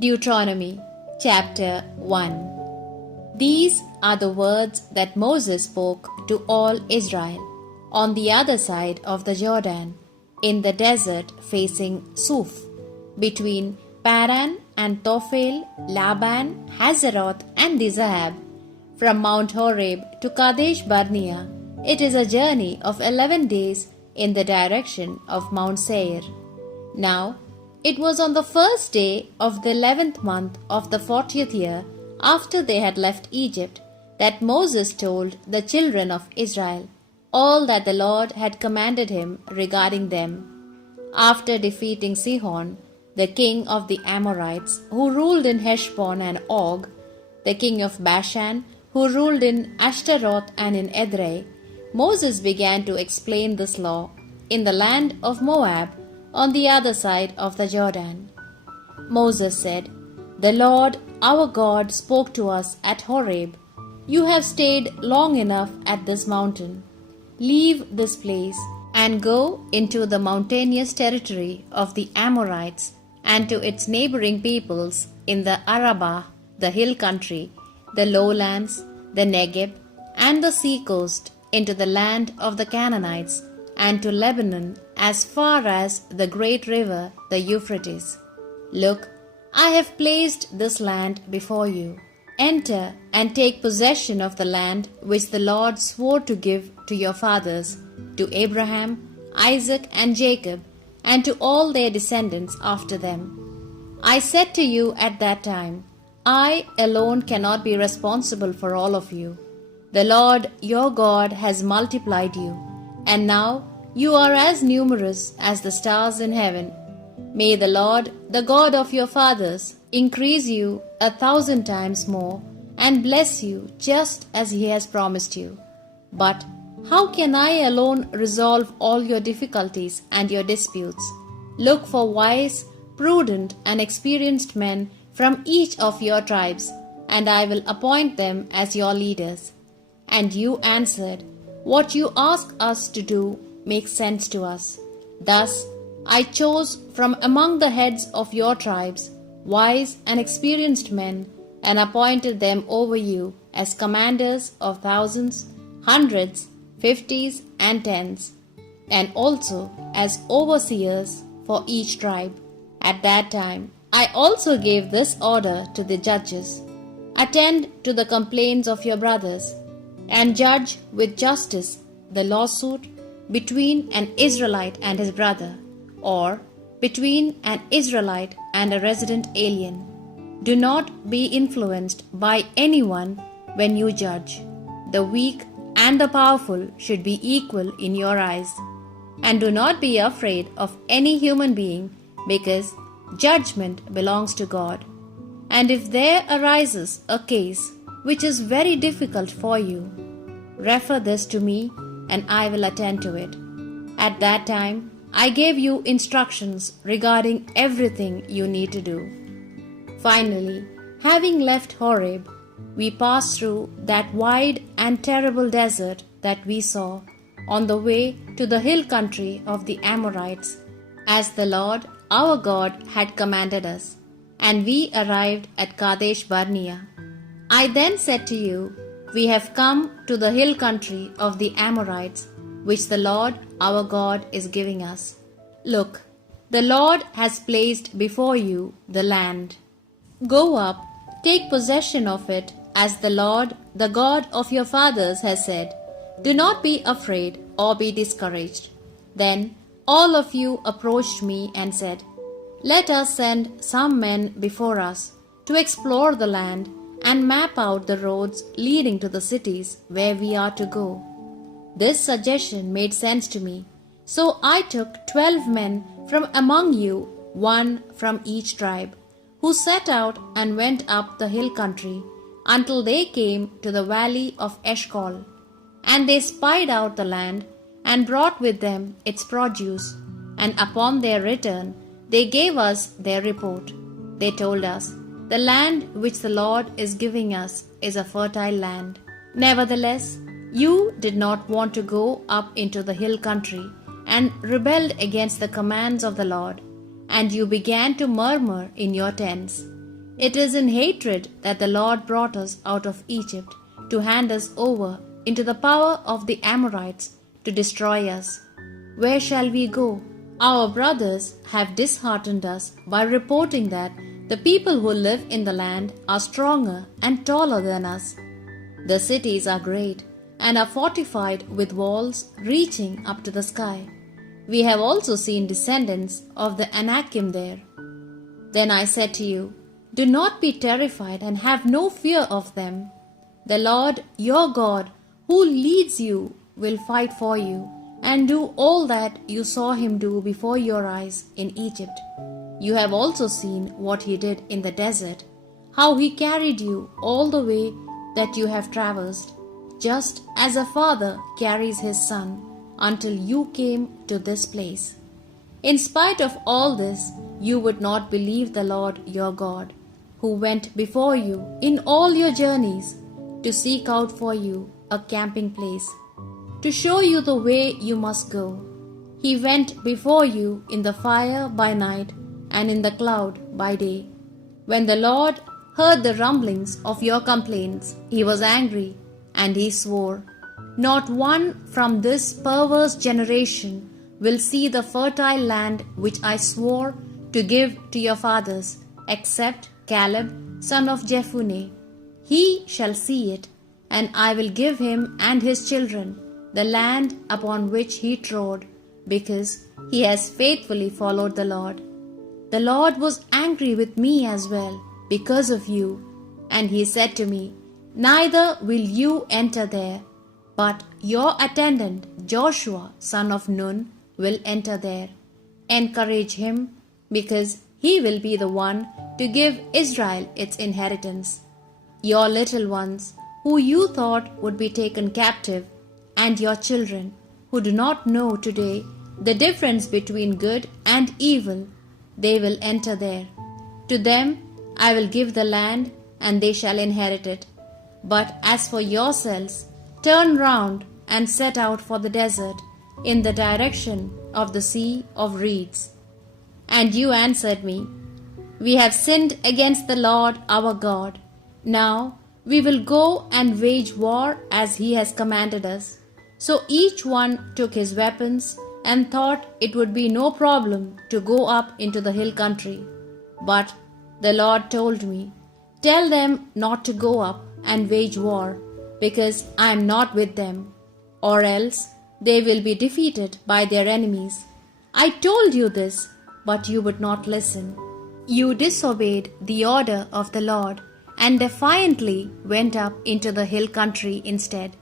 Deuteronomy chapter 1. These are the words that Moses spoke to all Israel on the other side of the Jordan, in the desert facing Suf, between Paran and Tophel, Laban, Hazeroth and Dizahab. From Mount Horeb to Kadesh Barnea, it is a journey of 11 days in the direction of Mount Seir. Now, it was on the first day of the 11th month of the 40th year after they had left Egypt that Moses told the children of Israel all that the Lord had commanded him regarding them. After defeating Sihon, the king of the Amorites, who ruled in Heshbon and Og, the king of Bashan, who ruled in Ashtaroth and in Edrei, Moses began to explain this law in the land of Moab, on the other side of the Jordan. Moses said, "The Lord our God spoke to us at Horeb. You have stayed long enough at this mountain. Leave this place and go into the mountainous territory of the Amorites and to its neighboring peoples in the Arabah, the hill country, the lowlands, the Negeb, and the sea coast, into the land of the Canaanites, and to Lebanon as far as the great river, the Euphrates. Look, I have placed this land before you. Enter and take possession of the land which the Lord swore to give to your fathers, to Abraham, Isaac, and Jacob, and to all their descendants after them. I said to you at that time, I alone cannot be responsible for all of you. The Lord your God has multiplied you, and now you are as numerous as the stars in heaven. May the Lord, the God of your fathers, increase you 1,000 times more and bless you just as he has promised you. But how can I alone resolve all your difficulties and your disputes? Look for wise, prudent, and experienced men from each of your tribes, and I will appoint them as your leaders. And you answered, What you ask us to do makes sense to us. Thus, I chose from among the heads of your tribes wise and experienced men and appointed them over you as commanders of thousands, hundreds, fifties, and tens, and also as overseers for each tribe. At that time, I also gave this order to the judges: Attend to the complaints of your brothers, and judge with justice the lawsuit between an Israelite and his brother, or between an Israelite and a resident alien. Do not be influenced by anyone when you judge. The weak and the powerful should be equal in your eyes. And do not be afraid of any human being, because judgment belongs to God. And if there arises a case which is very difficult for you, refer this to me, and I will attend to it. At that time, I gave you instructions regarding everything you need to do. Finally, having left Horeb, we passed through that wide and terrible desert that we saw on the way to the hill country of the Amorites, as the Lord our God had commanded us, and we arrived at Kadesh Barnea. I then said to you, We have come to the hill country of the Amorites, which the Lord our God is giving us. Look, the Lord has placed before you the land. Go up, take possession of it, as the Lord, the God of your fathers, has said. Do not be afraid or be discouraged. Then all of you approached me and said, Let us send some men before us to explore the land and map out the roads leading to the cities where we are to go. This suggestion made sense to me, so I took 12 men from among you, one from each tribe, who set out and went up the hill country until they came to the valley of Eshcol. And they spied out the land and brought with them its produce, and upon their return they gave us their report. They told us, The land which the Lord is giving us is a fertile land. Nevertheless, you did not want to go up into the hill country and rebelled against the commands of the Lord, and you began to murmur in your tents. It is in hatred that the Lord brought us out of Egypt to hand us over into the power of the Amorites to destroy us. Where shall we go? Our brothers have disheartened us by reporting that the people who live in the land are stronger and taller than us. The cities are great and are fortified with walls reaching up to the sky. We have also seen descendants of the Anakim there. Then I said to you, do not be terrified and have no fear of them. The Lord your God, who leads you, will fight for you and do all that you saw him do before your eyes in Egypt. You have also seen what he did in the desert, how he carried you all the way that you have traversed, just as a father carries his son, until you came to this place. In spite of all this, you would not believe the Lord your God, who went before you in all your journeys to seek out for you a camping place, to show you the way you must go. He went before you in the fire by night and in the cloud by day. When the Lord heard the rumblings of your complaints, he was angry, and he swore, not one from this perverse generation will see the fertile land which I swore to give to your fathers, except Caleb, son of Jephunneh. He shall see it, and I will give him and his children the land upon which he trod, because he has faithfully followed the Lord. The Lord was angry with me as well because of you, and he said to me, neither will you enter there, but your attendant Joshua, son of Nun, will enter there. Encourage him, because he will be the one to give Israel its inheritance. Your little ones, who you thought would be taken captive, and your children, who do not know today the difference between good and evil, they will enter there. To them I will give the land, and they shall inherit it. But as for yourselves, turn round and set out for the desert, in the direction of the Sea of Reeds. And you answered me, we have sinned against the Lord our God. Now we will go and wage war as he has commanded us. So each one took his weapons and thought it would be no problem to go up into the hill country. But the Lord told me, tell them not to go up and wage war, because I am not with them, or else they will be defeated by their enemies. I told you this, but you would not listen. You disobeyed the order of the Lord and defiantly went up into the hill country instead.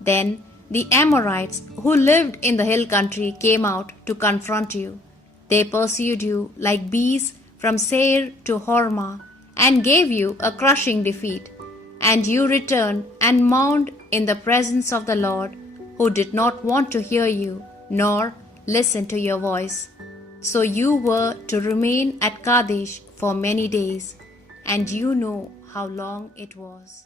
Then the Amorites who lived in the hill country came out to confront you. They pursued you like bees from Seir to Hormah and gave you a crushing defeat. And you returned and mourned in the presence of the Lord, who did not want to hear you nor listen to your voice. So you were to remain at Kadesh for many days, and you know how long it was.